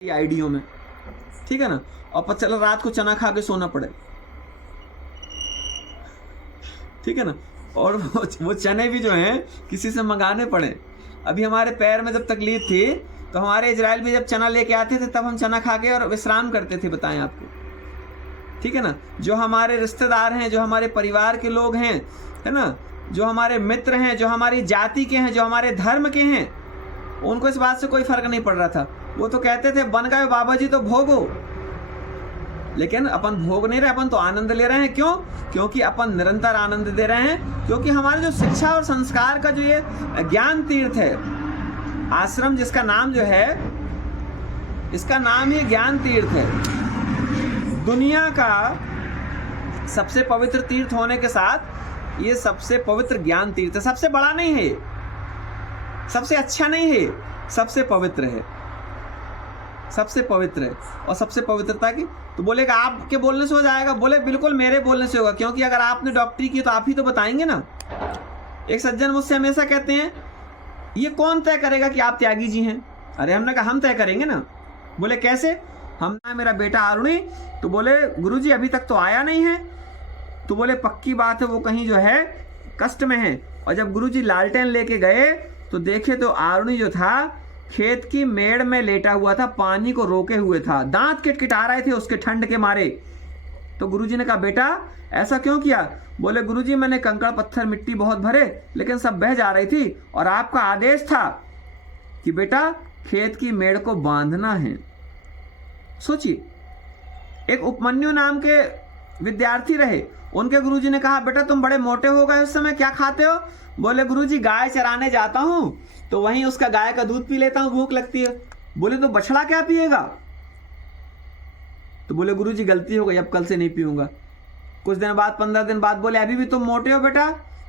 आईडियो में, ठीक है ना। और पता चला रात को चना खा के सोना पड़े, ठीक है ना। और वो चने भी जो हैं किसी से मंगाने पड़े। अभी हमारे पैर में जब तकलीफ थी तो हमारे इजराइल भी जब चना लेके आते थे तब हम चना खा के और विश्राम करते थे, बताएं आपको, ठीक है ना। जो हमारे रिश्तेदार हैं, जो हमारे परिवार के लोग हैं, है ना, जो हमारे मित्र हैं, जो हमारी जाति के हैं, जो हमारे धर्म के हैं, उनको इस बात से कोई फर्क नहीं पड़ रहा था। वो तो कहते थे बन गए बाबा जी तो भोगो, लेकिन अपन भोग नहीं रहे, अपन तो आनंद ले रहे हैं। क्यों? क्योंकि अपन निरंतर आनंद दे रहे हैं, क्योंकि हमारे जो शिक्षा और संस्कार का जो ये ज्ञान तीर्थ है, आश्रम जिसका नाम जो है, इसका नाम ही ज्ञान तीर्थ है। दुनिया का सबसे पवित्र तीर्थ होने के साथ ये सबसे पवित्र ज्ञान तीर्थ है। सबसे बड़ा नहीं है, सबसे अच्छा नहीं है, सबसे पवित्र है, सबसे पवित्र है। और सबसे पवित्रता की तो बोलेगा आपके बोलने से हो जाएगा, बोले बिल्कुल मेरे बोलने से होगा, क्योंकि अगर आपने डॉक्टरी की तो आप ही तो बताएंगे ना। एक सज्जन मुझसे हमेशा कहते हैं ये कौन तय करेगा कि आप त्यागी जी हैं? अरे हमने कहा हम तय करेंगे ना। बोले कैसे? हम मेरा बेटा आरुणि, तो बोले गुरुजी अभी तक तो आया नहीं है। तो बोले पक्की बात है वो कहीं जो है कष्ट में है। और जब गुरुजी लालटेन लेके गए तो देखे तो आरुणि जो था खेत की मेड़ में लेटा हुआ था, पानी को रोके हुए था, दांत किटकिटा रहे थे उसके ठंड के मारे। तो गुरुजी ने कहा बेटा ऐसा क्यों किया? बोले गुरुजी मैंने कंकड़ पत्थर मिट्टी बहुत भरे लेकिन सब बह जा रही थी और आपका आदेश था कि बेटा खेत की मेड़ को बांधना है। सोचिए, एक उपमन्यु नाम के विद्यार्थी रहे, उनके गुरुजी ने कहा बेटा तुम बड़े मोटे हो गए उस समय, क्या खाते हो? बोले गुरुजी गाय चराने जाता हूं तो वहीं उसका गाय का दूध पी लेता हूं, भूख लगती है। बोले तो बछड़ा क्या पिएगा? तो बोले गुरुजी गलती हो गई, अब कल से नहीं पीऊंगा। कुछ दिन बाद 15 दिन बाद बोले अभी भी तुम मोटे हो बेटा?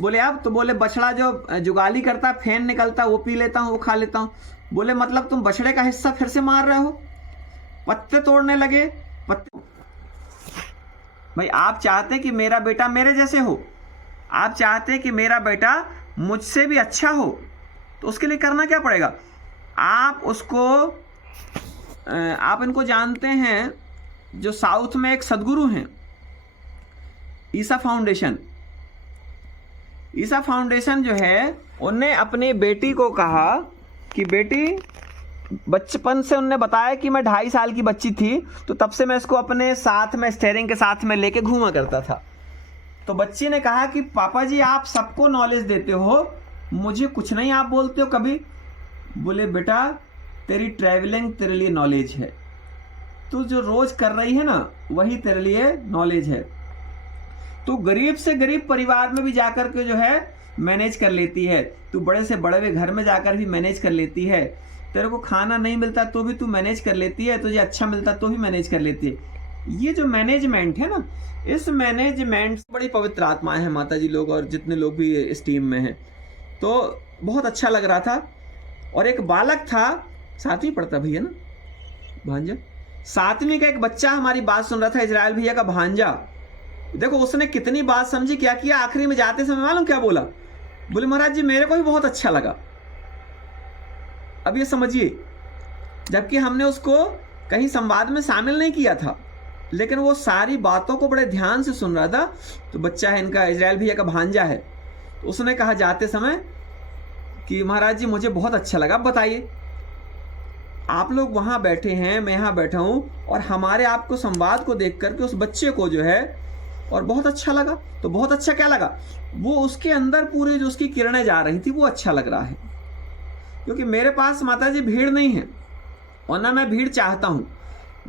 बोले अब? तो बोले बछड़ा जो जुगाली करता, फेन निकलता, वो पी लेता हूं, वो खा लेता हूं। बोले मतलब तुम बछड़े का हिस्सा फिर से मार रहे हो? पत्ते तोड़ने लगे, पत्ते। भाई आप चाहते कि मेरा बेटा मेरे जैसे हो, आप चाहते कि मेरा बेटा मुझसे भी अच्छा हो, तो उसके लिए करना क्या पड़ेगा? आप उसको, आप इनको जानते हैं जो साउथ में एक सदगुरु हैं, ईसा फाउंडेशन। ईसा फाउंडेशन जो है उनने अपनी बेटी को कहा कि बेटी, बचपन से उनने बताया कि मैं 2.5 साल की बच्ची थी तो तब से मैं इसको अपने साथ में स्टीयरिंग के साथ में लेके घूमा करता था। तो बच्ची ने कहा कि पापा जी आप सबको नॉलेज देते हो, मुझे कुछ नहीं आप बोलते हो कभी। बोले बेटा तेरी ट्रैवलिंग तेरे लिए नॉलेज है, तू जो रोज कर रही है ना वही तेरे लिए नॉलेज है। तू गरीब से गरीब परिवार में भी जाकर के जो है मैनेज कर लेती है, तू बड़े से बड़े घर में जाकर भी मैनेज कर लेती है, तेरे को खाना नहीं मिलता तो भी तू मैनेज कर लेती है, तुझे अच्छा मिलता तो भी मैनेज कर लेती है। ये जो मैनेजमेंट है ना, इस मैनेजमेंट बड़ी पवित्र आत्माएं हैं माता जी लोग और जितने लोग भी इस टीम में हैं। तो बहुत अच्छा लग रहा था। और एक बालक था, 7वीं पढ़ता भैया ना, भांजा, 7वीं का एक बच्चा हमारी बात सुन रहा था, इजराइल भैया का भांजा। देखो उसने कितनी बात समझी, क्या किया आखिरी में जाते समय मालूम क्या बोला? बोले महाराज जी मेरे को भी बहुत अच्छा लगा। अब ये समझिए, जबकि हमने उसको कहीं संवाद में शामिल नहीं किया था, लेकिन वो सारी बातों को बड़े ध्यान से सुन रहा था। तो बच्चा है इनका, इजराइल भैया का भांजा है, तो उसने कहा जाते समय कि महाराज जी मुझे बहुत अच्छा लगा। अब बताइए, आप लोग वहां बैठे हैं, मैं यहां बैठा हूं, और हमारे आपको संवाद को देख करके उस बच्चे को जो है और बहुत अच्छा लगा। तो बहुत अच्छा क्या लगा? वो उसके अंदर पूरी जो उसकी किरणें जा रही थी वो अच्छा लग रहा है। क्योंकि मेरे पास माता जी भीड़ नहीं है और ना मैं भीड़ चाहता हूं।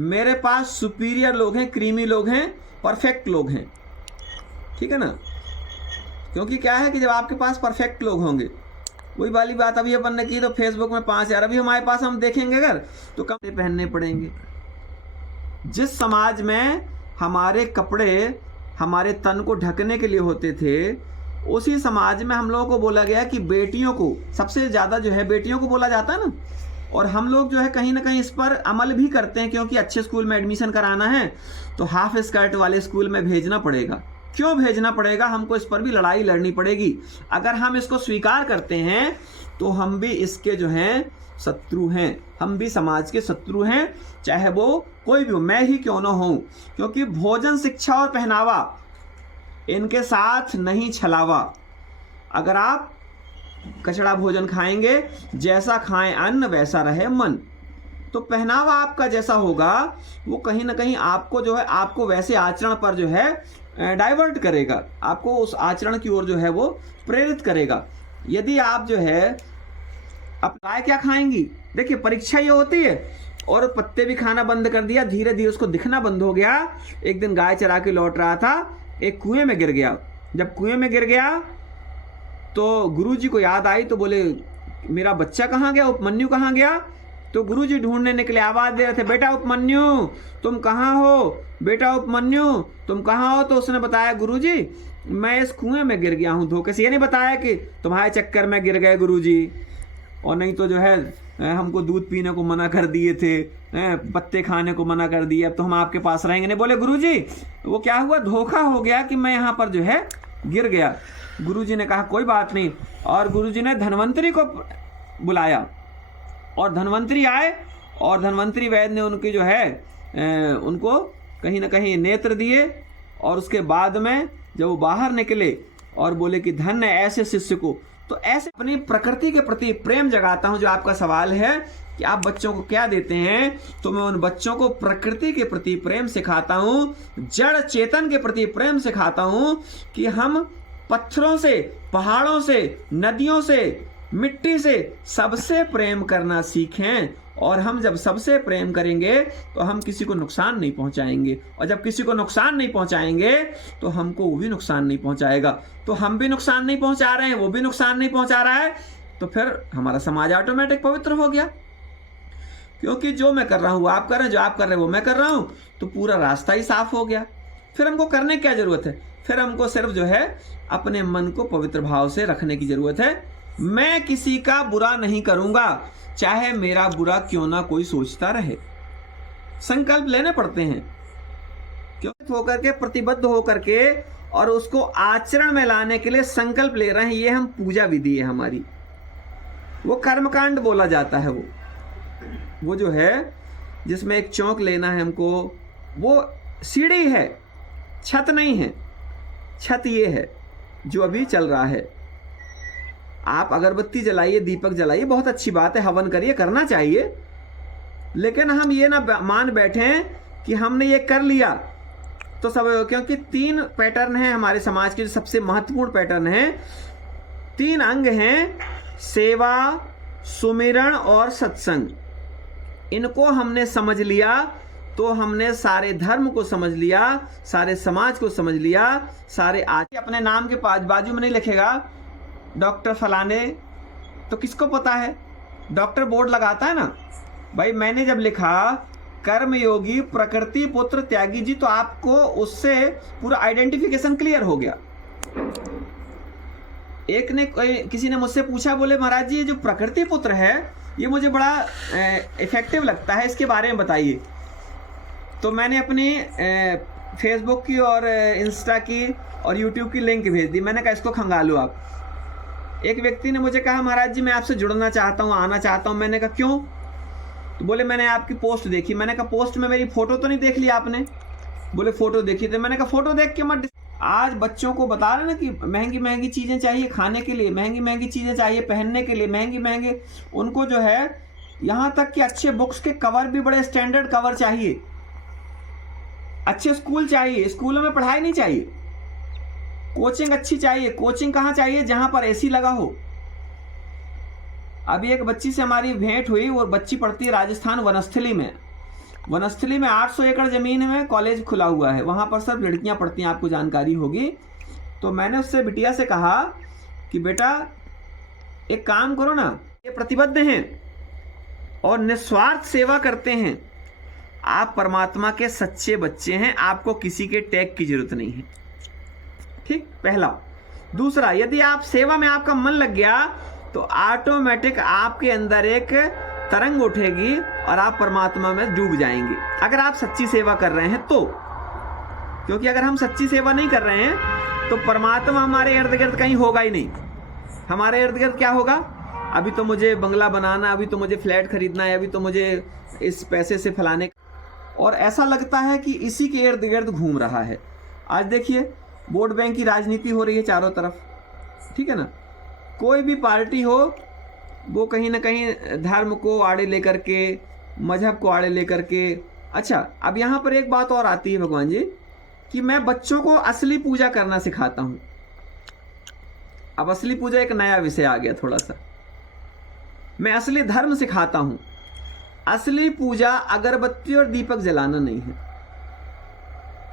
मेरे पास सुपीरियर लोग हैं, क्रीमी लोग हैं, परफेक्ट लोग हैं, ठीक है ना। क्योंकि क्या है कि जब आपके पास परफेक्ट लोग होंगे, वही वाली बात अभी अपन ने की तो फेसबुक में 5000, अभी हमारे पास हम देखेंगे अगर तो कपड़े पहनने पड़ेंगे। जिस समाज में हमारे कपड़े हमारे तन को ढकने के लिए होते थे, उसी समाज में हम लोगों को बोला गया कि बेटियों को सबसे ज़्यादा जो है बेटियों को बोला जाता है ना। और हम लोग जो है कहीं ना कहीं इस पर अमल भी करते हैं, क्योंकि अच्छे स्कूल में एडमिशन कराना है तो हाफ स्कर्ट वाले स्कूल में भेजना पड़ेगा। क्यों भेजना पड़ेगा? हमको इस पर भी लड़ाई लड़नी पड़ेगी। अगर हम इसको स्वीकार करते हैं तो हम भी इसके जो हैं शत्रु हैं, हम भी समाज के शत्रु हैं, चाहे वो कोई भी हो, मैं ही क्यों ना हूं। क्योंकि भोजन, शिक्षा और पहनावा, इनके साथ नहीं छलावा। अगर आप कचड़ा भोजन खाएंगे, जैसा खाएं अन्न वैसा रहे मन, तो पहनावा आपका जैसा होगा वो कहीं ना कहीं आपको जो है, आपको वैसे आचरण पर जो है डाइवर्ट करेगा, आपको उस आचरण की ओर जो है वो प्रेरित करेगा। यदि आप जो है, अब गाय क्या खाएंगी, देखिए परीक्षा ये होती है, और पत्ते भी खाना बंद कर दिया, धीरे धीरे उसको दिखना बंद हो गया। एक दिन गाय चरा के लौट रहा था, एक कुएं में गिर गया। जब कुएं में गिर गया तो गुरुजी को याद आई, तो बोले मेरा बच्चा कहाँ गया, उपमन्यु कहाँ गया। तो गुरुजी ढूंढने निकले, आवाज दे रहे थे, बेटा उपमन्यु तुम कहाँ हो, बेटा उपमन्यु तुम कहाँ हो। तो उसने बताया, गुरुजी मैं इस कुएं में गिर गया हूँ धोखे से। ये नहीं बताया कि तुम्हारे चक्कर में गिर गए गुरुजी, और नहीं तो जो है हमको दूध पीने को मना कर दिए थे, पत्ते खाने को मना कर दिए, अब तो हम आपके पास रहेंगे नहीं। बोले गुरुजी वो क्या हुआ, धोखा हो गया कि मैं यहाँ पर जो है गिर गया। गुरुजी ने कहा कोई बात नहीं, और गुरुजी ने धन्वंतरी को बुलाया, और धन्वंतरी आए, और धन्वंतरी वैद्य ने उनकी जो है उनको कहीं ना कहीं नेत्र दिए। और उसके बाद में जब वो बाहर निकले और बोले कि धन्य ऐसे शिष्य को। तो ऐसे अपनी प्रकृति के प्रति प्रेम जगाता हूं। जो आपका सवाल है कि आप बच्चों को क्या देते हैं, तो मैं उन बच्चों को प्रकृति के प्रति प्रेम सिखाता हूं, जड़ चेतन के प्रति प्रेम सिखाता हूं, कि हम पत्थरों से, पहाड़ों से, नदियों से, मिट्टी से सबसे प्रेम करना सीखें। और हम जब सबसे प्रेम करेंगे तो हम किसी को नुकसान नहीं पहुंचाएंगे, और जब किसी को नुकसान नहीं पहुंचाएंगे तो हमको वो भी नुकसान नहीं पहुंचाएगा। तो हम भी नुकसान नहीं पहुंचा रहे हैं, वो भी नुकसान नहीं पहुंचा रहा है, तो फिर हमारा समाज ऑटोमेटिक पवित्र हो गया। क्योंकि जो मैं कर रहा हूं वो आप कर रहे हैं, जो आप कर रहे हैं वो मैं कर रहा हूं, तो पूरा रास्ता ही साफ हो गया। फिर हमको करने की क्या जरूरत है, फिर हमको सिर्फ जो है अपने मन को पवित्र भाव से रखने की जरूरत है। मैं किसी का बुरा नहीं करूंगा, चाहे मेरा बुरा क्यों ना कोई सोचता रहे। संकल्प लेने पड़ते हैं, क्यों होकर के, प्रतिबद्ध होकर के, और उसको आचरण में लाने के लिए संकल्प ले रहे हैं। ये हम पूजा विधि है हमारी, वो कर्मकांड बोला जाता है। वो जो है जिसमें एक चौक लेना है हमको, वो सीढ़ी है, छत नहीं है। छत ये है जो अभी चल रहा है। आप अगरबत्ती जलाइए, दीपक जलाइए, बहुत अच्छी बात है, हवन करिए, करना चाहिए, लेकिन हम ये ना मान बैठे कि हमने ये कर लिया तो सब। क्योंकि 3 पैटर्न हैं हमारे समाज के, जो सबसे महत्वपूर्ण पैटर्न हैं। 3 अंग हैं, सेवा, सुमिरन और सत्संग। इनको हमने समझ लिया तो हमने सारे धर्म को समझ लिया, सारे समाज को समझ लिया, सारे आज अपने नाम के बाजू में नहीं लिखेगा डॉक्टर फलाने, तो किसको पता है, डॉक्टर बोर्ड लगाता है ना भाई। मैंने जब लिखा कर्मयोगी प्रकृति पुत्र त्यागी जी, तो आपको उससे पूरा आइडेंटिफिकेशन क्लियर हो गया। एक ने किसी ने मुझसे पूछा, बोले महाराज जी ये जो प्रकृति पुत्र है ये मुझे बड़ा इफेक्टिव लगता है, इसके बारे में बताइए। तो मैंने अपनी फेसबुक की और इंस्टा की और यूट्यूब की लिंक भेज दी। मैंने कहा इसको खंगालो आप। एक व्यक्ति ने मुझे कहा महाराज जी मैं आपसे जुड़ना चाहता हूँ, आना चाहता हूँ। मैंने कहा क्यों, तो बोले मैंने आपकी पोस्ट देखी। मैंने कहा पोस्ट में मेरी फोटो तो नहीं देख ली आपने, बोले फोटो देखी थी। मैंने कहा फोटो देख के मत। आज बच्चों को बता रहे ना कि महंगी महंगी चीज़ें चाहिए खाने के लिए, महंगी महंगी चीज़ें चाहिए पहनने के लिए, महंगी महंगे उनको जो है, यहाँ तक कि अच्छे बुक्स के कवर भी बड़े स्टैंडर्ड कवर चाहिए, अच्छे स्कूल चाहिए, स्कूलों में पढ़ाई नहीं चाहिए, कोचिंग अच्छी चाहिए। कोचिंग कहाँ चाहिए, जहाँ पर एसी लगा हो। अभी एक बच्ची से हमारी भेंट हुई, और बच्ची पढ़ती है राजस्थान वनस्थली में। वनस्थली में 800 एकड़ ज़मीन में कॉलेज खुला हुआ है, वहाँ पर सिर्फ लड़कियाँ पढ़ती हैं, आपको जानकारी होगी। तो मैंने उससे बिटिया से कहा कि बेटा एक काम करो ना, ये प्रतिबद्ध हैं और निस्वार्थ सेवा करते हैं, आप परमात्मा के सच्चे बच्चे हैं, आपको किसी के टैग की जरूरत नहीं है। ठीक, पहला। दूसरा, यदि आप सेवा में आपका मन लग गया तो ऑटोमेटिक आपके अंदर एक तरंग उठेगी और आप परमात्मा में डूब जाएंगे, अगर आप सच्ची सेवा कर रहे हैं तो। क्योंकि अगर हम सच्ची सेवा नहीं कर रहे हैं तो परमात्मा हमारे इर्द गिर्द कहीं होगा ही नहीं। हमारे इर्द गिर्द क्या होगा, अभी तो मुझे बंगला बनाना, अभी तो मुझे फ्लैट खरीदना है, अभी तो मुझे इस पैसे से फलाने, और ऐसा लगता है कि इसी के इर्द गिर्द घूम रहा है। आज देखिए वोट बैंक की राजनीति हो रही है चारों तरफ, ठीक है ना। कोई भी पार्टी हो वो कहीं ना कहीं धर्म को आड़े लेकर के, मजहब को आड़े लेकर के। अच्छा, अब यहाँ पर एक बात और आती है भगवान जी, कि मैं बच्चों को असली पूजा करना सिखाता हूँ। अब असली पूजा एक नया विषय आ गया थोड़ा सा। मैं असली धर्म सिखाता हूँ। असली पूजा अगरबत्ती और दीपक जलाना नहीं है।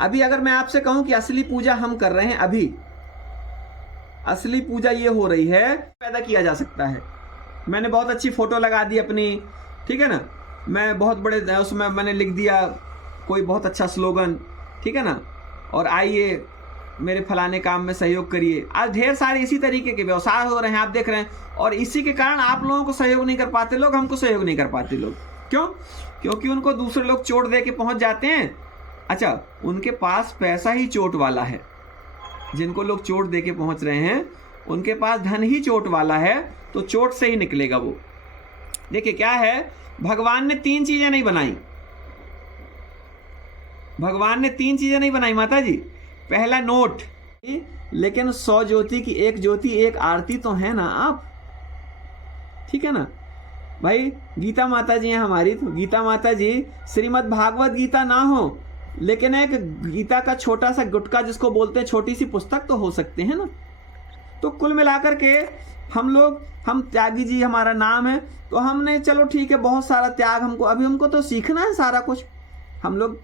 अभी अगर मैं आपसे कहूं कि असली पूजा हम कर रहे हैं, अभी असली पूजा ये हो रही है, पैदा किया जा सकता है। मैंने बहुत अच्छी फोटो लगा दी अपनी, ठीक है ना, मैं बहुत बड़े उसमें मैंने लिख दिया कोई बहुत अच्छा स्लोगन, ठीक है ना, और आइए मेरे फलाने काम में सहयोग करिए। आज ढेर सारे इसी तरीके के व्यवसाय हो रहे हैं, आप देख रहे हैं, और इसी के कारण आप लोगों को सहयोग नहीं कर पाते लोग, हमको सहयोग नहीं कर पाते लोग। क्यों? क्योंकि उनको दूसरे लोग चोट दे के पहुंच जाते हैं। अच्छा, उनके पास पैसा ही चोट वाला है। जिनको लोग चोट दे के पहुंच रहे हैं उनके पास धन ही चोट वाला है, तो चोट से ही निकलेगा वो। देखिए क्या है, भगवान ने 3 चीजें नहीं बनाई। भगवान ने 3 चीजें नहीं बनाई माता जी। पहला नोट, लेकिन 100 ज्योति की एक ज्योति एक आरती तो है ना आप, ठीक है ना भाई। गीता माता जी हैं हमारी, तो गीता माता जी श्रीमद् भागवत गीता ना हो, लेकिन एक गीता का छोटा सा गुटका जिसको बोलते हैं छोटी सी पुस्तक तो हो सकते हैं ना। तो कुल मिलाकर के हम त्यागी जी हमारा नाम है, तो हमने चलो ठीक है बहुत सारा त्याग हमको तो सीखना है सारा कुछ। हम लोग,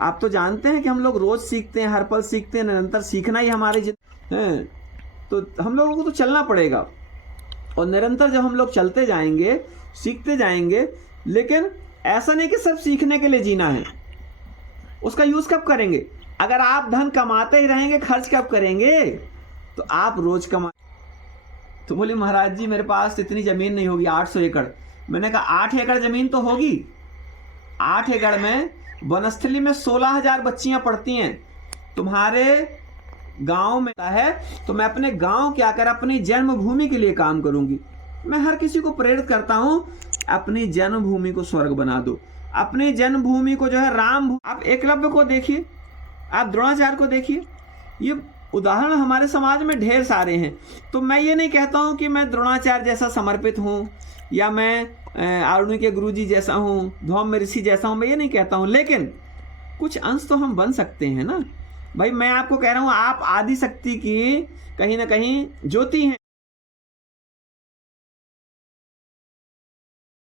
आप तो जानते हैं कि हम लोग रोज सीखते हैं, हर पल सीखते हैं, निरंतर सीखना ही हमारे है। तो हम लोगों को तो चलना पड़ेगा, और निरंतर जब हम लोग चलते जाएंगे, सीखते जाएंगे, लेकिन ऐसा नहीं कि सिर्फ सीखने के लिए जीना है। उसका यूज कब करेंगे? अगर आप धन कमाते ही रहेंगे, खर्च कब करेंगे? तो आप रोज कमा। तो बोली महाराज जी मेरे पास इतनी जमीन नहीं होगी, 800 एकड़। मैंने कहा 8 एकड़ जमीन तो होगी। 8 एकड़ में वनस्थली में 16,000 बच्चियां पढ़ती हैं। तुम्हारे गांव में है तो मैं अपने गांव क्या कर, अपनी जन्मभूमि के लिए काम करूंगी। मैं हर किसी को प्रेरित करता हूं, अपनी जन्मभूमि को स्वर्ग बना दो। अपनी जन्मभूमि को जो है राम। आप एकलव्य को देखिए, आप द्रोणाचार्य को देखिए, ये उदाहरण हमारे समाज में ढेर सारे हैं। तो मैं ये नहीं कहता हूं कि मैं द्रोणाचार्य जैसा समर्पित हूं, या मैं आरुणि के गुरुजी जैसा हूं, धौम्य ऋषि जैसा हूं, मैं ये नहीं कहता हूं, लेकिन कुछ अंश तो हम बन सकते हैं ना भाई। मैं आपको कह रहा हूं आप आदि शक्ति की कहीं ना कहीं ज्योति हैं।